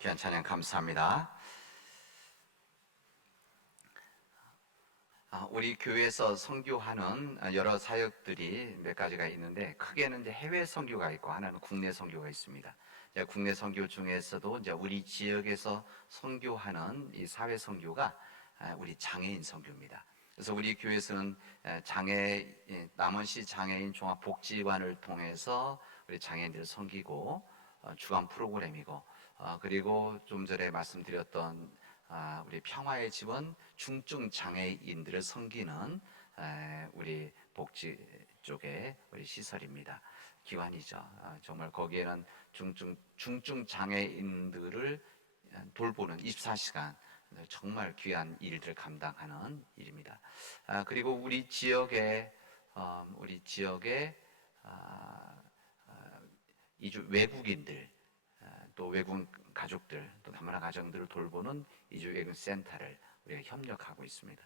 귀한 찬양 감사합니다. 우리 교회에서 선교하는 여러 사역들이 몇 가지가 있는데, 크게는 이제 해외 선교가 있고 하나는 국내 선교가 있습니다. 이제 국내 선교 중에서도 이제 우리 지역에서 선교하는 이 사회 선교가 우리 장애인 선교입니다. 그래서 우리 교회에서는 남원시 장애인 종합복지관을 통해서 우리 장애인들을 섬기고 주간 프로그램이고, 그리고 좀 전에 말씀드렸던 우리 평화의 집은 중증 장애인들을 섬기는 우리 복지 쪽의 우리 시설입니다. 기관이죠. 정말 거기에는 중증 장애인들을 돌보는 24시간 정말 귀한 일들을 감당하는 일입니다. 그리고 우리 지역에 이주 외국인들, 또 외국 가족들, 또 다문화 가정들을 돌보는 이주 외국 센터를 우리가 협력하고 있습니다.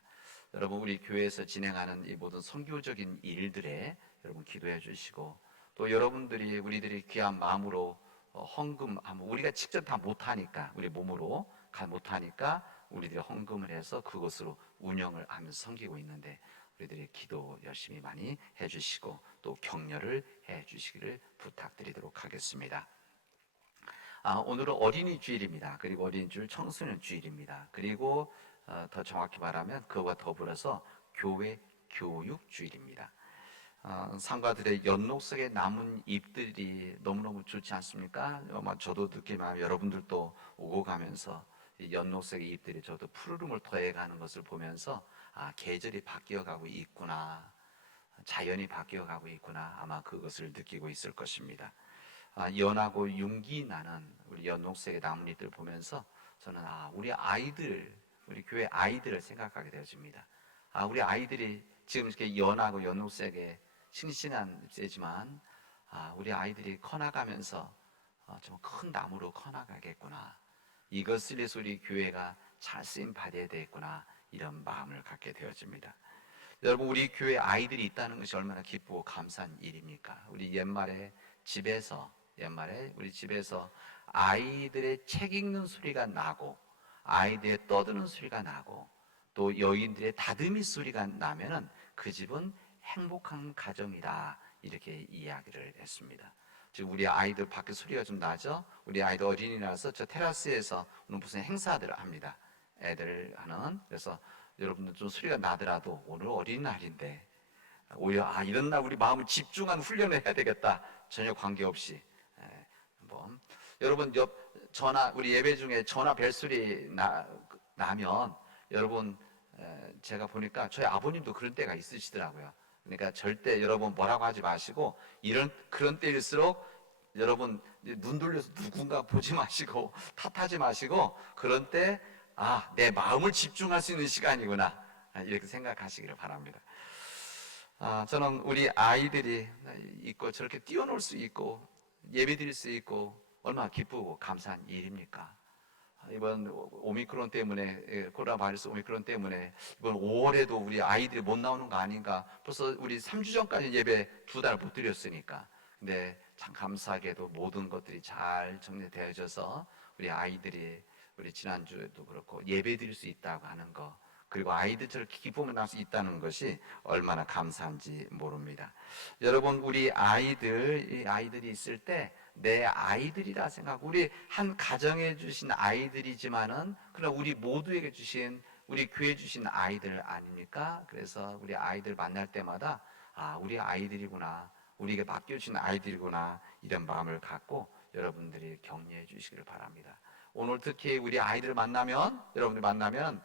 여러분, 우리 교회에서 진행하는 이 모든 선교적인 일들에 여러분 기도해 주시고, 또 우리들이 귀한 마음으로 헌금하면, 우리가 직접 다 못하니까, 우리 몸으로 못하니까 우리들이 헌금을 해서 그것으로 운영을 하면서 섬기고 있는데, 우리들이 기도 열심히 많이 해주시고 또 격려를 해주시기를 부탁드리도록 하겠습니다. 오늘은 어린이 주일입니다. 그리고 어린이 주일 청소년 주일입니다. 그리고 더 정확히 말하면 그와 더불어서 교회 교육 주일입니다. 상가들의 연록 속에 남은 잎들이 너무너무 좋지 않습니까? 아마 저도 느끼지만 여러분들도 오고 가면서 이 연록 속의 잎들이 저도 푸르름을 더해가는 것을 보면서 계절이 바뀌어가고 있구나, 자연이 바뀌어가고 있구나, 아마 그것을 느끼고 있을 것입니다. 연하고 윤기 나는 우리 연록색의 나뭇잎들 보면서 저는 우리 교회 아이들을 생각하게 되어집니다. 우리 아이들이 지금 이렇게 연하고 연록색의 싱싱한 잎새지만 우리 아이들이 커나가면서 좀 큰 나무로 커나가겠구나, 이것을 위해서 우리 교회가 잘 쓰임 받아야 되겠구나, 이런 마음을 갖게 되어집니다. 여러분, 우리 교회 아이들이 있다는 것이 얼마나 기쁘고 감사한 일입니까? 우리 집에서 아이들의 책 읽는 소리가 나고, 아이들의 떠드는 소리가 나고, 또 여인들의 다듬이 소리가 나면은 그 집은 행복한 가정이다, 이렇게 이야기를 했습니다. 지금 우리 아이들 밖에 소리가 좀 나죠? 우리 아이들 어린이라서 저 테라스에서 오늘 무슨 행사들을 합니다. 애들 하는. 그래서 여러분들 좀 소리가 나더라도 오늘 어린이날인데 오히려 이런 날 우리 마음을 집중한 훈련을 해야 되겠다, 전혀 관계없이 한번 여러분 우리 예배 중에 전화 벨소리 나면 여러분, 제가 보니까 저희 아버님도 그런 때가 있으시더라고요. 그러니까 절대 여러분 뭐라고 하지 마시고, 그런 때일수록 여러분 눈 돌려서 누군가 보지 마시고 탓하지 마시고, 그런 때 내 마음을 집중할 수 있는 시간이구나, 이렇게 생각하시기를 바랍니다. 저는 우리 아이들이 있고 저렇게 뛰어놀 수 있고 예배 드릴 수 있고 얼마나 기쁘고 감사한 일입니까? 이번 코로나 바이러스 오미크론 때문에 이번 5월에도 우리 아이들이 못 나오는 거 아닌가? 벌써 우리 3주 전까지 예배 2달 못 드렸으니까. 근데 참 감사하게도 모든 것들이 잘 정리되어져서 우리 지난주에도 그렇고 예배 드릴 수 있다고 하는 거, 그리고 아이들처럼 기쁨을 날 수 있다는 것이 얼마나 감사한지 모릅니다. 여러분, 우리 아이들이 있을 때 내 아이들이라 생각하고, 우리 한 가정에 주신 아이들이지만은 그러나 우리 모두에게 주신, 우리 교회 주신 아이들 아닙니까? 그래서 우리 아이들 만날 때마다 우리 아이들이구나, 우리에게 맡겨주신 아이들이구나, 이런 마음을 갖고 여러분들이 격려해 주시기를 바랍니다. 오늘 특히 우리 여러분들 만나면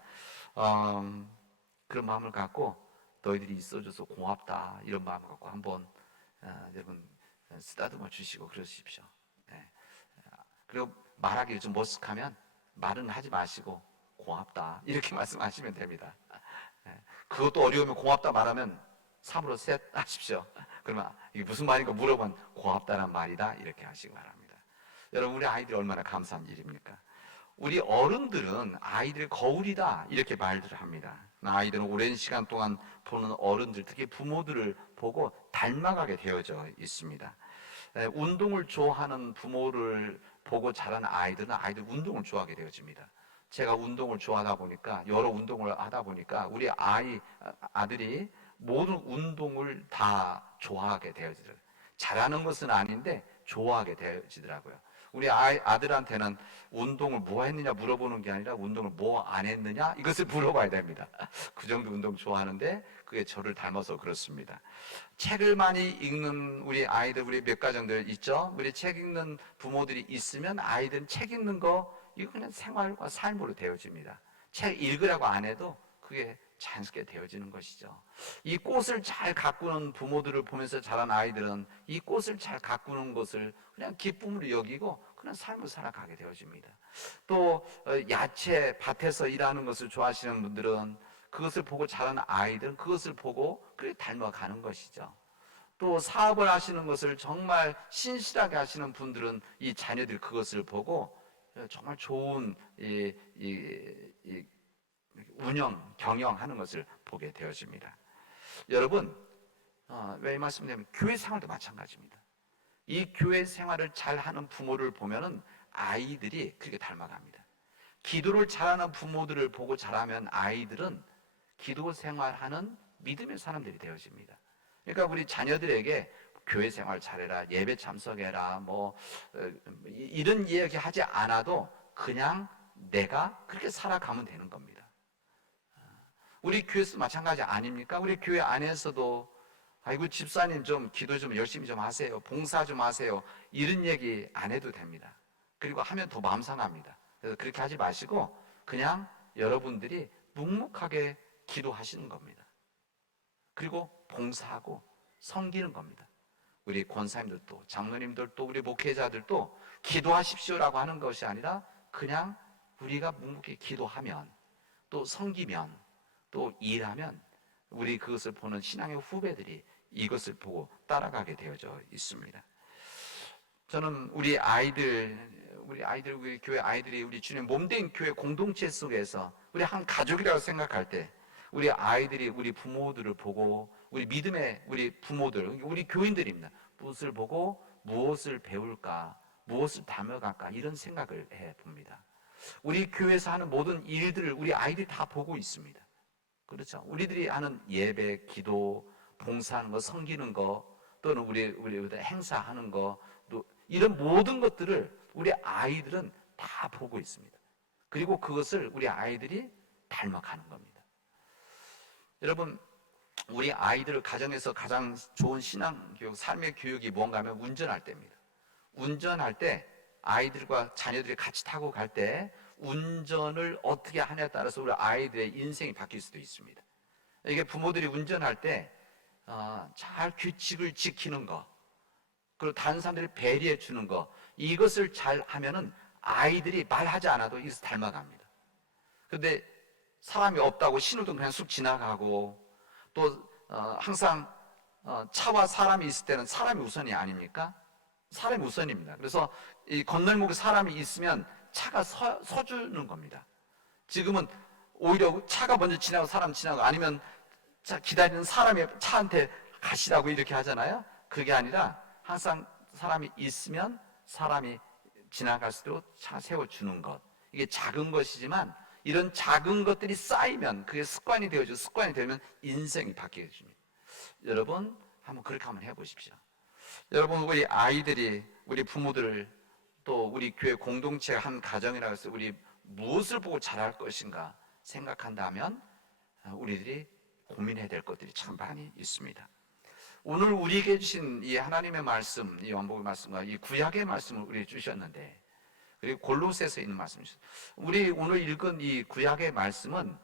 그런 마음을 갖고 너희들이 있어줘서 고맙다, 이런 마음을 갖고 한번 여러분 쓰다듬어 주시고 그러십시오. 네. 그리고 말하기 좀 머쓱하면 말은 하지 마시고 고맙다, 이렇게 말씀하시면 됩니다. 네. 그것도 어려우면 고맙다 말하면 3으로 셋 하십시오. 그러면 이게 무슨 말인가 물어보면 고맙다는 말이다, 이렇게 하시기 바랍니다. 여러분, 우리 아이들이 얼마나 감사한 일입니까? 우리 어른들은 아이들의 거울이다, 이렇게 말들을 합니다. 아이들은 오랜 시간 동안 보는 어른들, 특히 부모들을 보고 닮아가게 되어져 있습니다. 운동을 좋아하는 부모를 보고 자란 아이들은 운동을 좋아하게 되어집니다. 제가 운동을 좋아하다 보니까 여러 운동을 하다 보니까 우리 아들이 모든 운동을 다 좋아하게 되어지더라고요. 잘하는 것은 아닌데 좋아하게 되어지더라고요. 우리 아들한테는 운동을 뭐 했느냐 물어보는 게 아니라 운동을 뭐 안 했느냐 이것을 물어봐야 됩니다. 그 정도 운동 좋아하는데 그게 저를 닮아서 그렇습니다. 책을 많이 읽는 우리 아이들, 우리 몇 가정들 있죠? 우리 책 읽는 부모들이 있으면 아이들은 책 읽는 거 이거 그냥 생활과 삶으로 되어집니다. 책 읽으라고 안 해도 그게 자연스럽게 되어지는 것이죠. 이 꽃을 잘 가꾸는 부모들을 보면서 자란 아이들은 이 꽃을 잘 가꾸는 것을 그냥 기쁨으로 여기고 그냥 삶을 살아가게 되어집니다. 또 야채 밭에서 일하는 것을 좋아하시는 분들은 그것을 보고 자란 아이들은 그것을 보고 그렇게 닮아가는 것이죠. 또 사업을 하시는 것을 정말 신실하게 하시는 분들은 이 자녀들 그것을 보고 정말 좋은 경영하는 것을 보게 되어집니다. 여러분, 왜 이 말씀드리면 교회 생활도 마찬가지입니다. 이 교회 생활을 잘하는 부모를 보면은 아이들이 그렇게 닮아갑니다. 기도를 잘하는 부모들을 보고 자라면 아이들은 기도 생활하는 믿음의 사람들이 되어집니다. 그러니까 우리 자녀들에게 교회 생활 잘해라, 예배 참석해라, 이런 이야기 하지 않아도 그냥 내가 그렇게 살아가면 되는 겁니다. 우리 교회에서 마찬가지 아닙니까? 우리 교회 안에서도 아이고 집사님 좀 기도 좀 열심히 좀 하세요, 봉사 좀 하세요, 이런 얘기 안 해도 됩니다. 그리고 하면 더 마음 상합니다. 그래서 그렇게 하지 마시고 그냥 여러분들이 묵묵하게 기도하시는 겁니다. 그리고 봉사하고 섬기는 겁니다. 우리 권사님들도 장로님들도 우리 목회자들도 기도하십시오라고 하는 것이 아니라 그냥 우리가 묵묵히 기도하면 또 섬기면 또 일하면 우리 그것을 보는 신앙의 후배들이 이것을 보고 따라가게 되어져 있습니다. 저는 우리 교회 아이들이 우리 주님 몸된 교회 공동체 속에서 우리 한 가족이라고 생각할 때 우리 아이들이 우리 부모들을 보고 우리 믿음의 우리 부모들, 우리 교인들입니다. 무엇을 보고 무엇을 배울까, 무엇을 닮아갈까 이런 생각을 해봅니다. 우리 교회에서 하는 모든 일들을 우리 아이들이 다 보고 있습니다. 그렇죠? 우리들이 하는 예배, 기도, 봉사하는 거, 섬기는 거, 또는 우리 행사하는 거, 또 이런 모든 것들을 우리 아이들은 다 보고 있습니다. 그리고 그것을 우리 아이들이 닮아가는 겁니다. 여러분, 우리 아이들을 가정에서 가장 좋은 신앙교육, 삶의 교육이 뭔가 하면 운전할 때입니다. 운전할 때 아이들과 자녀들이 같이 타고 갈 때 운전을 어떻게 하냐에 따라서 우리 아이들의 인생이 바뀔 수도 있습니다. 이게 부모들이 운전할 때 잘 규칙을 지키는 거, 그리고 다른 사람들이 배려해 주는 거, 이것을 잘 하면은 아이들이 말하지 않아도 이것을 닮아갑니다. 그런데 사람이 없다고 신호등 그냥 쑥 지나가고 또 항상 차와 사람이 있을 때는 사람이 우선이 아닙니까? 사람이 우선입니다. 그래서 이 건널목에 사람이 있으면 차가 서주는 겁니다. 지금은 오히려 차가 먼저 지나고 사람 지나고 아니면 기다리는 사람이 차한테 가시라고 이렇게 하잖아요. 그게 아니라 항상 사람이 있으면 사람이 지나갈 수 있도록 차 세워주는 것. 이게 작은 것이지만 이런 작은 것들이 쌓이면 그게 습관이 되어지고 습관이 되면 인생이 바뀌게 됩니다. 여러분 한번 그렇게 한번 해보십시오. 여러분 우리 아이들이 우리 부모들을 또 우리 교회 공동체 한 가정이라고 해서 우리 무엇을 보고 자랄 것인가 생각한다면 우리들이 고민해야 될 것들이 참 많이 있습니다. 오늘 우리에게 주신 이 하나님의 말씀, 이 요한복음의 말씀과 이 구약의 말씀을 우리에게 주셨는데 그리고 골로새서 있는 말씀이죠. 우리 오늘 읽은 이 구약의 말씀은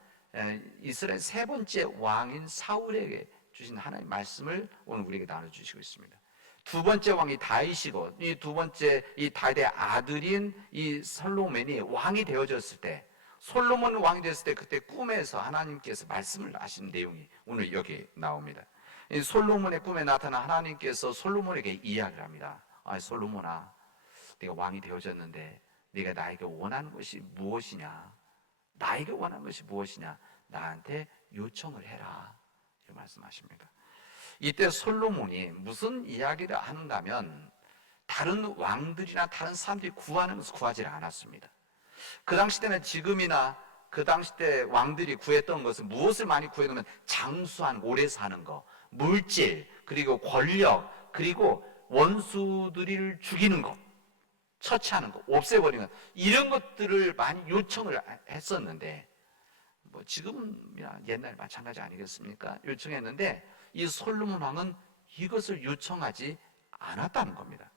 이스라엘 세 번째 왕인 사울에게 주신 하나님의 말씀을 오늘 우리에게 나눠주시고 있습니다. 두 번째 왕이 다윗이고 이 두 번째 이 다윗의 아들인 이 솔로몬이 왕이 되어졌을 때 솔로몬 왕이 됐을 때 그때 꿈에서 하나님께서 말씀을 하신 내용이 오늘 여기 나옵니다. 이 솔로몬의 꿈에 나타난 하나님께서 솔로몬에게 이야기를 합니다. 솔로몬아, 네가 왕이 되어졌는데 네가 나에게 원하는 것이 무엇이냐? 나에게 원하는 것이 무엇이냐? 나한테 요청을 해라. 이렇게 말씀하십니다. 이때 솔로몬이 무슨 이야기를 하는가 하면 다른 왕들이나 다른 사람들이 구하는 것을 구하지 않았습니다. 그 당시 때는 지금이나 그 당시 때 왕들이 구했던 것은 무엇을 많이 구했냐면 장수한 오래 사는 거, 물질, 그리고 권력, 그리고 원수들을 죽이는 것, 처치하는 것, 없애버리는 것, 이런 것들을 많이 요청을 했었는데, 뭐 지금이나 옛날 마찬가지 아니겠습니까? 요청했는데 이 솔로몬 왕은 이것을 요청하지 않았다는 겁니다.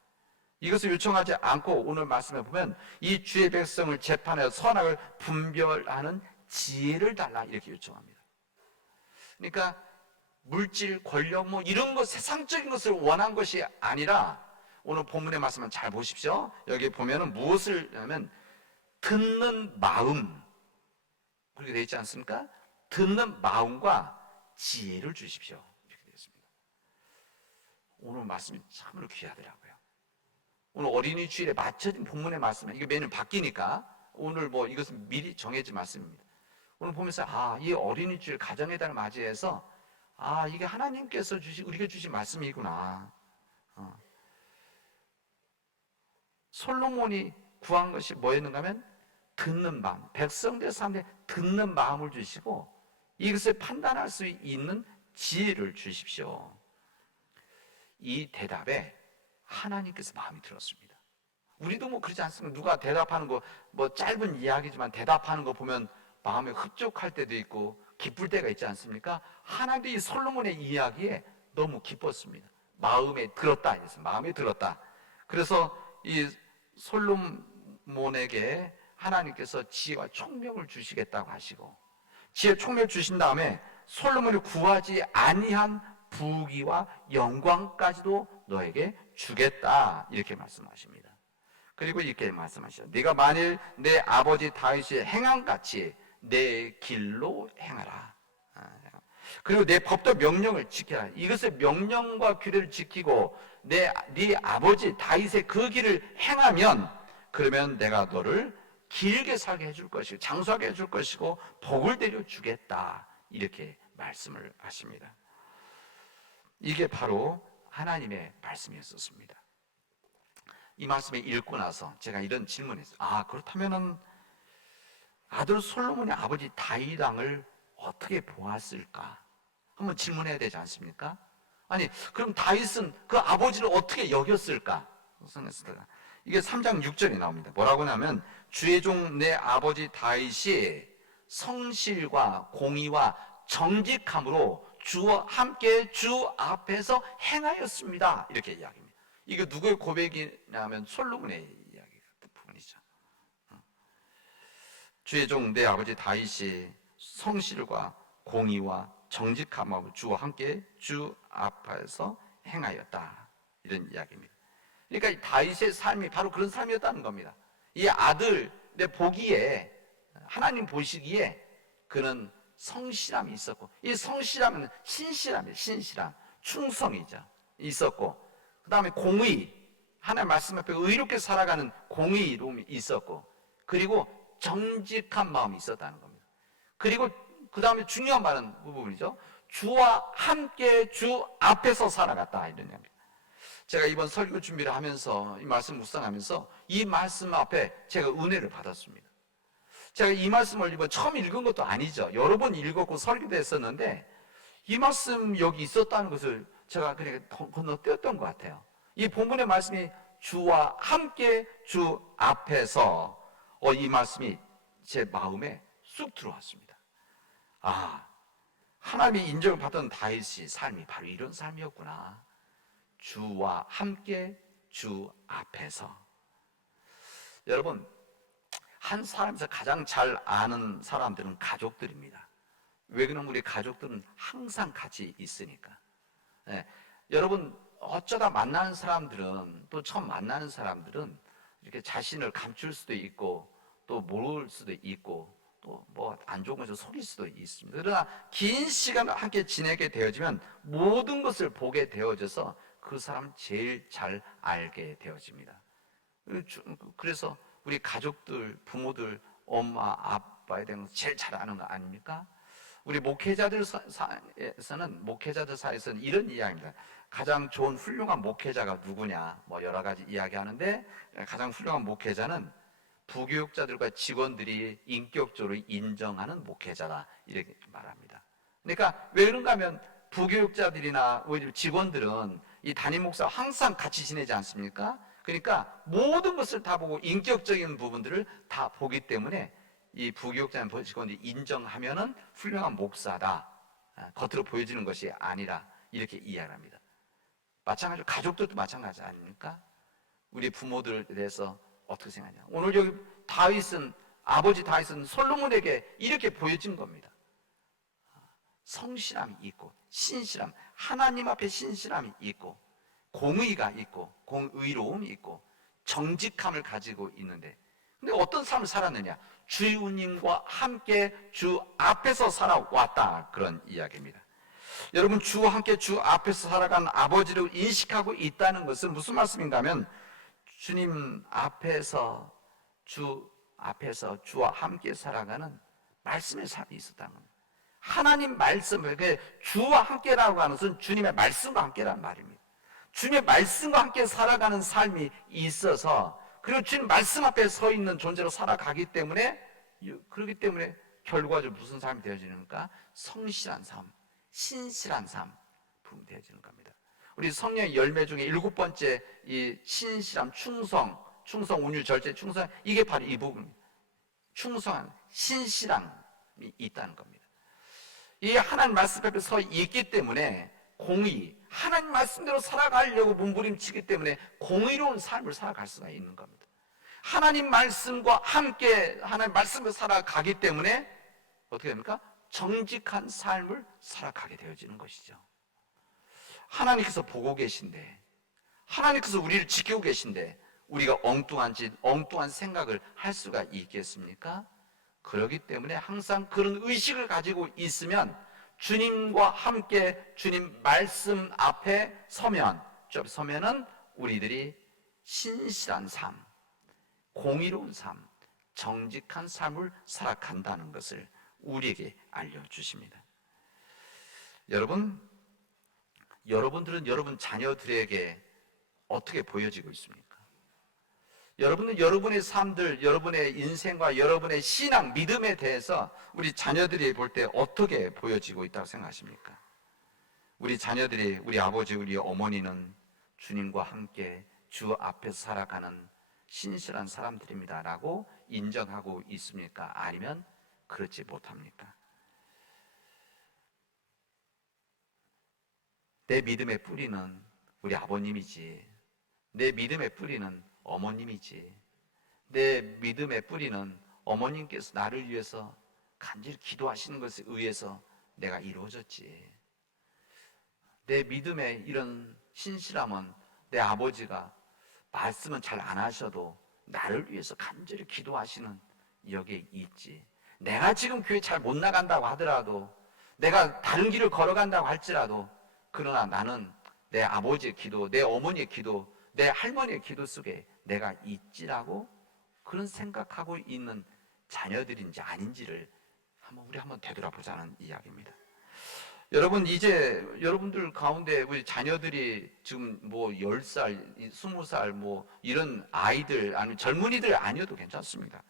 이것을 요청하지 않고 오늘 말씀에 보면 이 주의 백성을 재판하여 선악을 분별하는 지혜를 달라 이렇게 요청합니다. 그러니까 물질, 권력 뭐 이런 것 세상적인 것을 원한 것이 아니라 오늘 본문의 말씀을 잘 보십시오. 여기 보면은 무엇을 하면 듣는 마음 그렇게 되어 있지 않습니까? 듣는 마음과 지혜를 주십시오. 이렇게 되어 있습니다. 오늘 말씀이 참으로 귀하더라고요. 오늘 어린이 주일에 맞춰진 본문의 말씀, 이게 매년 바뀌니까 오늘 뭐 이것은 미리 정해진 말씀입니다. 오늘 보면서 이 어린이 주일 가정의 달을 맞이해서 이게 하나님께서 우리에게 주신 말씀이구나. 솔로몬이 구한 것이 뭐였는가 하면 듣는 마음, 백성들 사람들 듣는 마음을 주시고 이것을 판단할 수 있는 지혜를 주십시오. 이 대답에 하나님께서 마음이 들었습니다. 우리도 뭐 그러지 않습니까? 누가 대답하는 거 뭐 짧은 이야기지만 대답하는 거 보면 마음에 흡족할 때도 있고 기쁠 때가 있지 않습니까? 하나님도 이 솔로몬의 이야기에 너무 기뻤습니다. 마음에 들었다. 마음에 들었다. 그래서 이 솔로몬에게 하나님께서 지혜와 총명을 주시겠다고 하시고 지혜 총명을 주신 다음에 솔로몬이 구하지 아니한 부귀와 영광까지도 너에게 주겠다 이렇게 말씀하십니다. 그리고 이렇게 말씀하시죠. 네가 만일 내 아버지 다윗이 행함같이 내 길로 행하라. 그리고 내 법도 명령을 지켜라. 이것을 명령과 규례를 지키고 네 아버지 다윗의 그 길을 행하면 그러면 내가 너를 길게 살게 해줄 것이고 장수하게 해줄 것이고 복을 내려 주겠다 이렇게 말씀을 하십니다. 이게 바로 하나님의 말씀이었습니다. 이 말씀을 읽고 나서 제가 이런 질문을 했어요. 그렇다면은 아들 솔로몬의 아버지 다윗 왕을 어떻게 보았을까? 한번 질문해야 되지 않습니까? 아니 그럼 다윗은 그 아버지를 어떻게 여겼을까? 이게 3장 6절이 나옵니다. 뭐라고 하냐면 주의 종 내 아버지 다윗이 성실과 공의와 정직함으로 주와 함께 주 앞에서 행하였습니다. 이렇게 이야기합니다. 이게 누구의 고백이냐면 솔로몬의 이야기 같은 부분이죠. 주의 종 내 아버지 다윗이 성실과 공의와 정직함으로 주와 함께 주 앞에서 행하였다. 이런 이야기입니다. 그러니까 다윗의 삶이 바로 그런 삶이었다는 겁니다. 이 아들의 보기에 하나님 보시기에 그는 성실함이 있었고 이 성실함은 신실함이에요. 신실함, 충성이죠. 있었고 그 다음에 공의, 하나님 말씀 앞에 의롭게 살아가는 공의로움이 있었고 그리고 정직한 마음이 있었다는 겁니다. 그리고 그 다음에 중요한 말은 그 부분이죠. 주와 함께 주 앞에서 살아갔다 이런 얘기입니다. 제가 이번 설교 준비를 하면서 이 말씀 묵상하면서 이 말씀 앞에 제가 은혜를 받았습니다. 제가 이 말씀을 이번 처음 읽은 것도 아니죠. 여러 번 읽었고 설교도 했었는데 이 말씀 여기 있었다는 것을 제가 그냥 건너뛰었던 것 같아요. 이 본문의 말씀이 주와 함께 주 앞에서 이 말씀이 제 마음에 쑥 들어왔습니다. 하나님의 인정을 받던 다윗의 삶이 바로 이런 삶이었구나. 주와 함께 주 앞에서. 여러분, 한 사람에서 가장 잘 아는 사람들은 가족들입니다. 왜 그러면 우리 가족들은 항상 같이 있으니까. 여러분 어쩌다 만나는 사람들은 또 처음 만나는 사람들은 이렇게 자신을 감출 수도 있고 또 모를 수도 있고 또 뭐 안 좋은 것을 속일 수도 있습니다. 그러나 긴 시간을 함께 지내게 되어지면 모든 것을 보게 되어져서 그 사람 제일 잘 알게 되어집니다. 그래서 우리 가족들, 부모들, 엄마, 아빠에 대한 거 제일 잘 아는 거 아닙니까? 우리 목회자들 사이에서는 이런 이야기입니다. 가장 좋은 훌륭한 목회자가 누구냐? 뭐 여러 가지 이야기하는데 가장 훌륭한 목회자는 부교육자들과 직원들이 인격적으로 인정하는 목회자다 이렇게 말합니다. 그러니까 왜 그런가 하면 부교육자들이나 직원들은 이 담임 목사와 항상 같이 지내지 않습니까? 그러니까 모든 것을 다 보고 인격적인 부분들을 다 보기 때문에 이 부교육자나 직원들이 인정하면은 훌륭한 목사다. 겉으로 보여지는 것이 아니라 이렇게 이해합니다. 마찬가지로 가족들도 마찬가지 아닙니까? 우리 부모들에 대해서 어떻게 생각하냐? 오늘 여기 아버지 다윗은 솔로몬에게 이렇게 보여진 겁니다. 성실함이 있고 신실함, 하나님 앞에 신실함이 있고 공의가 있고 공의로움이 있고 정직함을 가지고 있는데, 근데 어떤 삶을 살았느냐? 주님과 함께 주 앞에서 살아왔다, 그런 이야기입니다. 여러분, 주와 함께 주 앞에서 살아간 아버지를 인식하고 있다는 것은 무슨 말씀인가 하면 주님 앞에서 주와 함께 살아가는 말씀의 삶이 있었다는 겁니다. 하나님 말씀, 주와 함께라고 하는 것은 주님의 말씀과 함께라는 말입니다. 주님의 말씀과 함께 살아가는 삶이 있어서, 그리고 주님 말씀 앞에 서 있는 존재로 살아가기 때문에, 그렇기 때문에 결과적으로 무슨 삶이 되어지는가? 성실한 삶, 신실한 삶 부분이 되어지는 겁니다. 우리 성령의 열매 중에 7번째 이 신실함, 충성, 온유, 절제, 충성, 이게 바로 이 부분입니다. 충성한 신실함이 있다는 겁니다. 이 하나님 말씀 앞에 서 있기 때문에 공의, 하나님 말씀대로 살아가려고 몸부림치기 때문에 공의로운 삶을 살아갈 수가 있는 겁니다. 하나님 말씀과 함께 하나님 말씀으로 살아가기 때문에 어떻게 됩니까? 정직한 삶을 살아가게 되어지는 것이죠. 하나님께서 보고 계신데, 하나님께서 우리를 지키고 계신데 우리가 엉뚱한 생각을 할 수가 있겠습니까? 그렇기 때문에 항상 그런 의식을 가지고 있으면 주님과 함께 주님 말씀 앞에 서면은 우리들이 신실한 삶, 공의로운 삶, 정직한 삶을 살아간다는 것을 우리에게 알려주십니다. 여러분들은 여러분 자녀들에게 어떻게 보여지고 있습니까? 여러분은 여러분의 삶들, 여러분의 인생과 여러분의 신앙, 믿음에 대해서 우리 자녀들이 볼 때 어떻게 보여지고 있다고 생각하십니까? 우리 자녀들이, 우리 아버지, 우리 어머니는 주님과 함께 주 앞에서 살아가는 신실한 사람들입니다 라고 인정하고 있습니까? 아니면 그렇지 못합니까? 내 믿음의 뿌리는 우리 아버님이지, 내 믿음의 뿌리는 어머님이지, 내 믿음의 뿌리는 어머님께서 나를 위해서 간절히 기도하시는 것에 의해서 내가 이루어졌지. 내 믿음의 이런 신실함은 내 아버지가 말씀은 잘 안 하셔도 나를 위해서 간절히 기도하시는 여기에 있지. 내가 지금 교회 잘 못 나간다고 하더라도, 내가 다른 길을 걸어간다고 할지라도, 그러나 나는 내 아버지의 기도, 내 어머니의 기도, 내 할머니의 기도 속에 내가 있지라고 그런 생각하고 있는 자녀들인지 아닌지를 우리 한번 되돌아보자는 이야기입니다. 여러분, 이제 여러분들 가운데 우리 자녀들이 지금 뭐 10살, 20살 뭐 이런 아이들, 아니면 젊은이들 아니어도 괜찮습니다.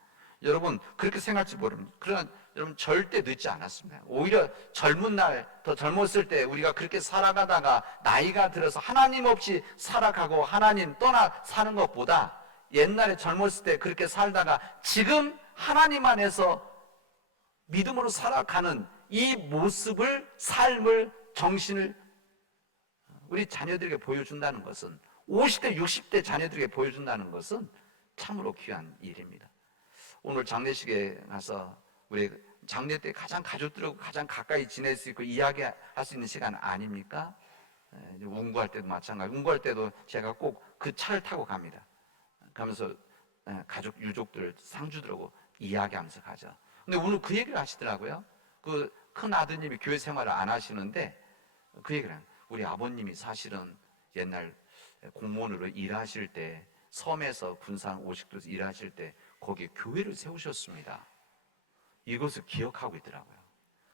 여러분, 그렇게 생각할지 모릅니다. 그러나 여러분, 절대 늦지 않았습니다. 오히려 젊은 날, 더 젊었을 때 우리가 그렇게 살아가다가 나이가 들어서 하나님 없이 살아가고 하나님 떠나 사는 것보다 옛날에 젊었을 때 그렇게 살다가 지금 하나님 안에서 믿음으로 살아가는 이 모습을, 삶을, 정신을 우리 자녀들에게 보여준다는 것은, 50대, 60대 자녀들에게 보여준다는 것은 참으로 귀한 일입니다. 오늘 장례식에 가서 우리 장례 때 가장 가족들하고 가장 가까이 지낼 수 있고 이야기할 수 있는 시간 아닙니까? 운구할 때도 마찬가지. 운구할 때도 제가 꼭 그 차를 타고 갑니다. 가면서 가족 유족들, 상주들하고 이야기하면서 가죠. 근데 오늘 그 얘기를 하시더라고요. 그 큰 아드님이 교회 생활을 안 하시는데 그 얘기를 해요. 우리 아버님이 사실은 옛날 공무원으로 일하실 때, 섬에서 군산 오식도에서 일하실 때 거기에 교회를 세우셨습니다. 이것을 기억하고 있더라고요.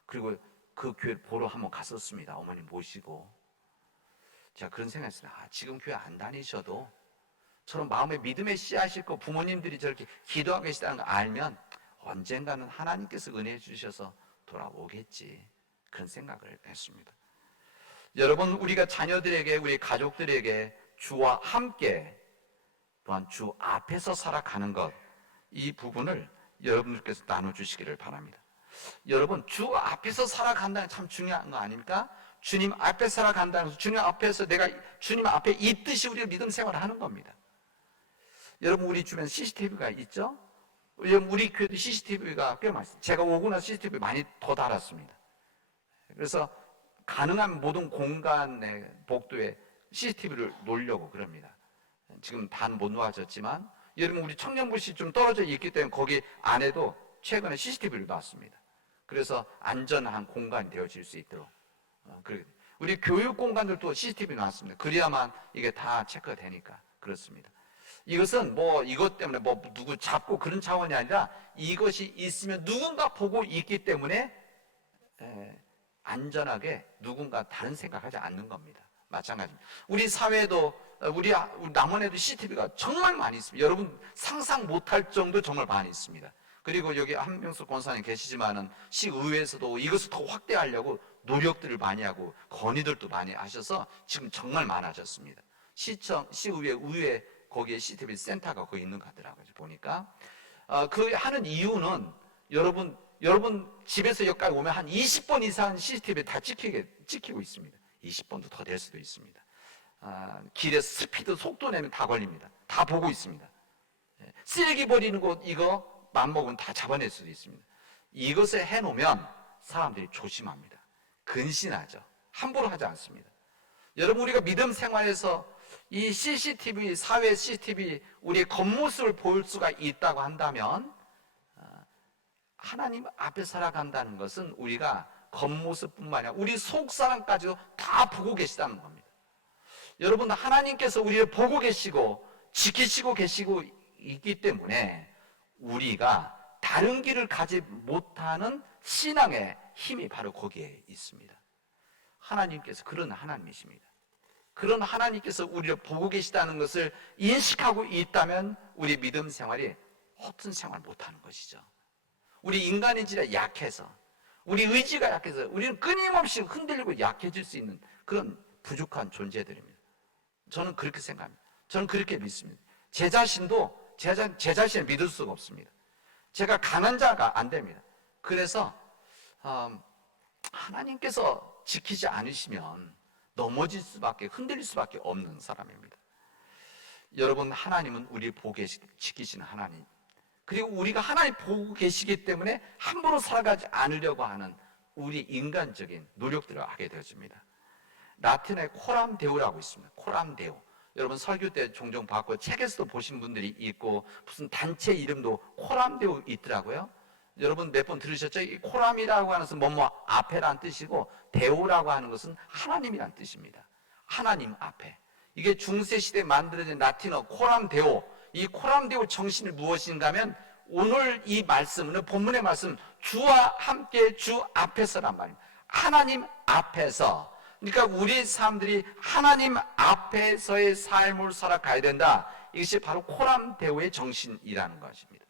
그리고 그 교회 보러 한번 갔었습니다. 어머님 모시고. 제가 그런 생각했어요. 지금 교회 안 다니셔도 저런 마음의 믿음의 씨앗일 거, 부모님들이 저렇게 기도하고 계시다는 거 알면 언젠가는 하나님께서 은혜해 주셔서 돌아오겠지, 그런 생각을 했습니다. 여러분, 우리가 자녀들에게, 우리 가족들에게 주와 함께, 또한 주 앞에서 살아가는 것, 이 부분을 여러분들께서 나눠주시기를 바랍니다. 여러분, 주 앞에서 살아간다는 게 참 중요한 거 아닙니까? 주님 앞에 살아간다는 것은 주님 앞에서 내가 주님 앞에 있듯이 우리가 믿음 생활을 하는 겁니다. 여러분, 우리 주변에 CCTV가 있죠? 우리 교회도 CCTV가 꽤 많습니다. 제가 오고 나서 CCTV 많이 더 달았습니다. 그래서 가능한 모든 공간의 복도에 CCTV를 놓으려고 그럽니다. 지금 반 못 놓아졌지만, 여러분, 우리 청년부시 좀 떨어져 있기 때문에 거기 안에도 최근에 CCTV를 놨습니다. 그래서 안전한 공간이 되어질 수 있도록. 우리 교육 공간들도 CCTV 놨습니다. 그래야만 이게 다 체크가 되니까 그렇습니다. 이것은 이것 때문에 누구 잡고 그런 차원이 아니라, 이것이 있으면 누군가 보고 있기 때문에 안전하게 누군가 다른 생각하지 않는 겁니다. 마찬가지입니다. 우리 사회도, 우리 남원에도 CCTV가 정말 많이 있습니다. 여러분 상상 못할 정도 정말 많이 있습니다. 그리고 여기 한명숙 권사님 계시지만은 시의회에서도 이것을 더 확대하려고 노력들을 많이 하고 건의들도 많이 하셔서 지금 정말 많아졌습니다. 시청, 시의회, 의회 거기에 CCTV 센터가 거기 있는 것 같더라고요. 보니까 그 하는 이유는, 여러분 집에서 여기까지 오면 한 20번 이상 CCTV 다 찍히고 있습니다. 20번도 더 될 수도 있습니다. 길에 스피드 속도 내면 다 걸립니다. 다 보고 있습니다. 쓰레기 버리는 곳 이거 맘먹으면 다 잡아낼 수도 있습니다. 이것을 해놓으면 사람들이 조심합니다. 근신하죠. 함부로 하지 않습니다. 여러분, 우리가 믿음 생활에서 이 CCTV, 사회 CCTV, 우리의 겉모습을 볼 수가 있다고 한다면, 하나님 앞에 살아간다는 것은 우리가 겉모습뿐만 아니라 우리 속사람까지도 다 보고 계시다는 겁니다. 여러분, 하나님께서 우리를 보고 계시고 지키시고 계시고 있기 때문에 우리가 다른 길을 가지 못하는 신앙의 힘이 바로 거기에 있습니다. 하나님께서 그런 하나님이십니다. 그런 하나님께서 우리를 보고 계시다는 것을 인식하고 있다면 우리 믿음 생활이 허튼 생활 못하는 것이죠. 우리 인간인지라 약해서, 우리 의지가 약해서 우리는 끊임없이 흔들리고 약해질 수 있는 그런 부족한 존재들입니다. 저는 그렇게 생각합니다. 저는 그렇게 믿습니다. 제 자신도 제 자신을 믿을 수가 없습니다. 제가 강한 자가 안 됩니다. 그래서 하나님께서 지키지 않으시면 넘어질 수밖에, 흔들릴 수밖에 없는 사람입니다. 여러분, 하나님은 우리를 보고 지키시는 하나님, 그리고 우리가 하나님 보고 계시기 때문에 함부로 살아가지 않으려고 하는 우리 인간적인 노력들을 하게 되어집니다. 라틴어에 코람 데오라고 있습니다. 코람 데오. 여러분 설교 때 종종 봤고 책에서도 보신 분들이 있고, 무슨 단체 이름도 코람 데오 있더라고요. 여러분 몇 번 들으셨죠? 이 코람이라고 하는 것은 뭐뭐 앞에란 뜻이고, 데오라고 하는 것은 하나님이란 뜻입니다. 하나님 앞에. 이게 중세시대에 만들어진 라틴어 코람 데오. 이 코람 데오 정신이 무엇인가 하면, 오늘 이 말씀, 오늘 본문의 말씀, 주와 함께 주 앞에서란 말입니다. 하나님 앞에서. 그러니까 우리 사람들이 하나님 앞에서의 삶을 살아가야 된다. 이것이 바로 코람 데오의 정신이라는 것입니다.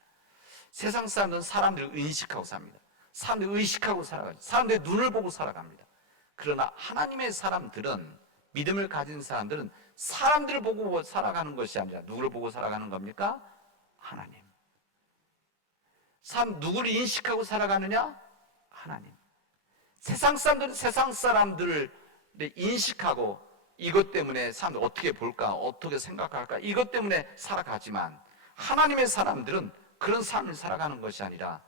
세상 사람들은 사람들을 의식하고 삽니다. 사람들을 의식하고 살아가죠. 사람들의 눈을 보고 살아갑니다. 그러나 하나님의 사람들은, 믿음을 가진 사람들은 사람들을 보고 살아가는 것이 아니라 누구를 보고 살아가는 겁니까? 하나님. 누구를 인식하고 살아가느냐? 하나님. 세상 사람들은 세상 사람들을 인식하고, 이것 때문에 사람들 어떻게 볼까, 어떻게 생각할까, 이것 때문에 살아가지만, 하나님의 사람들은 그런 삶을 살아가는 것이 아니라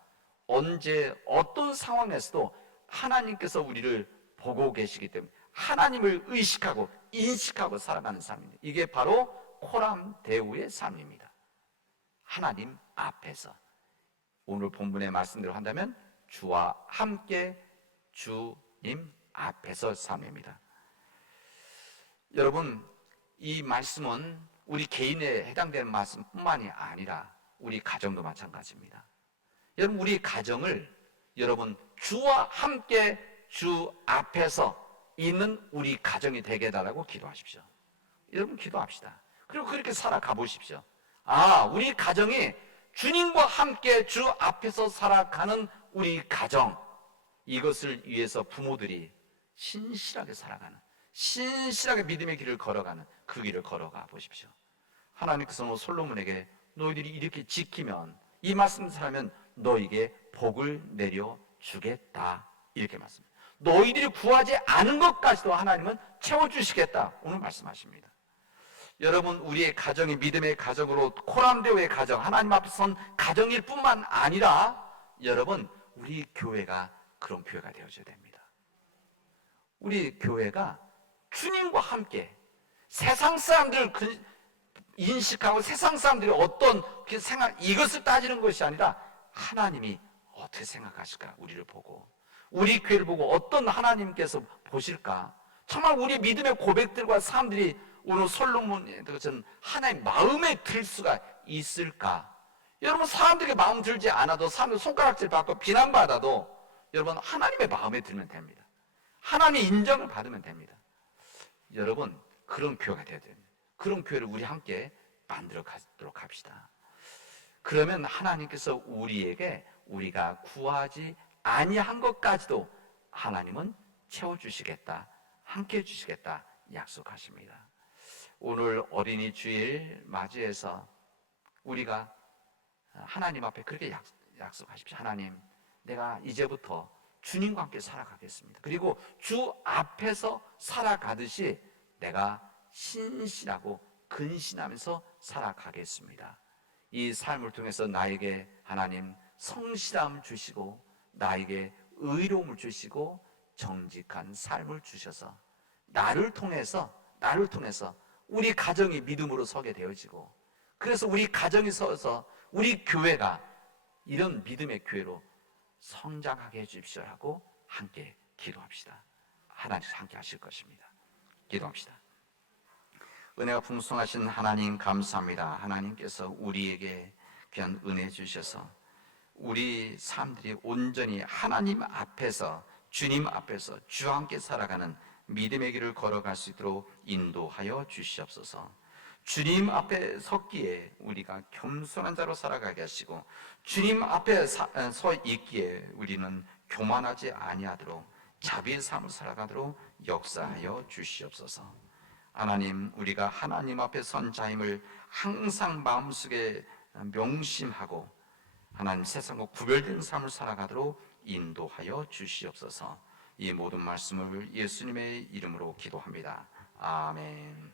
언제 어떤 상황에서도 하나님께서 우리를 보고 계시기 때문에 하나님을 의식하고 인식하고 살아가는 삶입니다. 이게 바로 코람 데오의 삶입니다. 하나님 앞에서. 오늘 본문의 말씀대로 한다면 주와 함께 주님 앞에서 삶입니다. 여러분, 이 말씀은 우리 개인에 해당되는 말씀뿐만이 아니라 우리 가정도 마찬가지입니다. 여러분, 우리 가정을 여러분 주와 함께 주 앞에서 있는 우리 가정이 되게 해달라고 기도하십시오. 여러분 기도합시다. 그리고 그렇게 살아가 보십시오. 우리 가정이 주님과 함께 주 앞에서 살아가는 우리 가정, 이것을 위해서 부모들이 신실하게 살아가는, 신실하게 믿음의 길을 걸어가는 그 길을 걸어가 보십시오. 하나님께서 솔로몬에게 너희들이 이렇게 지키면, 이 말씀을 하면 너에게 복을 내려 주겠다, 이렇게 말씀합니다. 너희들이 구하지 않은 것까지도 하나님은 채워주시겠다, 오늘 말씀하십니다. 여러분, 우리의 가정이 믿음의 가정으로, 코람데오의 가정, 하나님 앞에 선 가정일 뿐만 아니라 여러분, 우리 교회가 그런 교회가 되어져야 됩니다. 우리 교회가 주님과 함께 세상 사람들을 인식하고 세상 사람들이 어떤 생각, 이것을 따지는 것이 아니라 하나님이 어떻게 생각하실까, 우리를 보고, 우리 교회를 보고 어떤 하나님께서 보실까. 정말 우리 믿음의 고백들과 사람들이 오늘 솔로몬의 것은 하나님 마음에 들 수가 있을까. 여러분, 사람들에게 마음 들지 않아도, 사람들 손가락질 받고 비난받아도 여러분 하나님의 마음에 들면 됩니다. 하나님의 인정을 받으면 됩니다. 여러분, 그런 교회가 되어야 됩니다. 그런 교회를 우리 함께 만들어 가도록 합시다. 그러면 하나님께서 우리에게 우리가 구하지 아니한 것까지도 하나님은 채워주시겠다, 함께 해주시겠다 약속하십니다. 오늘 어린이 주일 맞이해서 우리가 하나님 앞에 그렇게 약속하십시오. 하나님, 내가 이제부터 주님과 함께 살아가겠습니다. 그리고 주 앞에서 살아가듯이 내가 신실하고 근신하면서 살아가겠습니다. 이 삶을 통해서 나에게 하나님 성실함을 주시고, 나에게 의로움을 주시고, 정직한 삶을 주셔서 나를 통해서 우리 가정이 믿음으로 서게 되어지고, 그래서 우리 가정이 서서 우리 교회가 이런 믿음의 교회로 성장하게 해주십시오라고 함께 기도합시다. 하나님께서 함께 하실 것입니다. 기도합시다. 은혜가 풍성하신 하나님 감사합니다. 하나님께서 우리에게 귀한 은혜 주셔서 우리 사람들이 온전히 하나님 앞에서, 주님 앞에서 주와 함께 살아가는 믿음의 길을 걸어갈 수 있도록 인도하여 주시옵소서. 주님 앞에 섰기에 우리가 겸손한 자로 살아가게 하시고, 주님 앞에 서 있기에 우리는 교만하지 아니하도록 자비의 삶을 살아가도록 역사하여 주시옵소서. 하나님, 우리가 하나님 앞에 선 자임을 항상 마음속에 명심하고 하나님 세상과 구별된 삶을 살아가도록 인도하여 주시옵소서. 이 모든 말씀을 예수님의 이름으로 기도합니다. 아멘.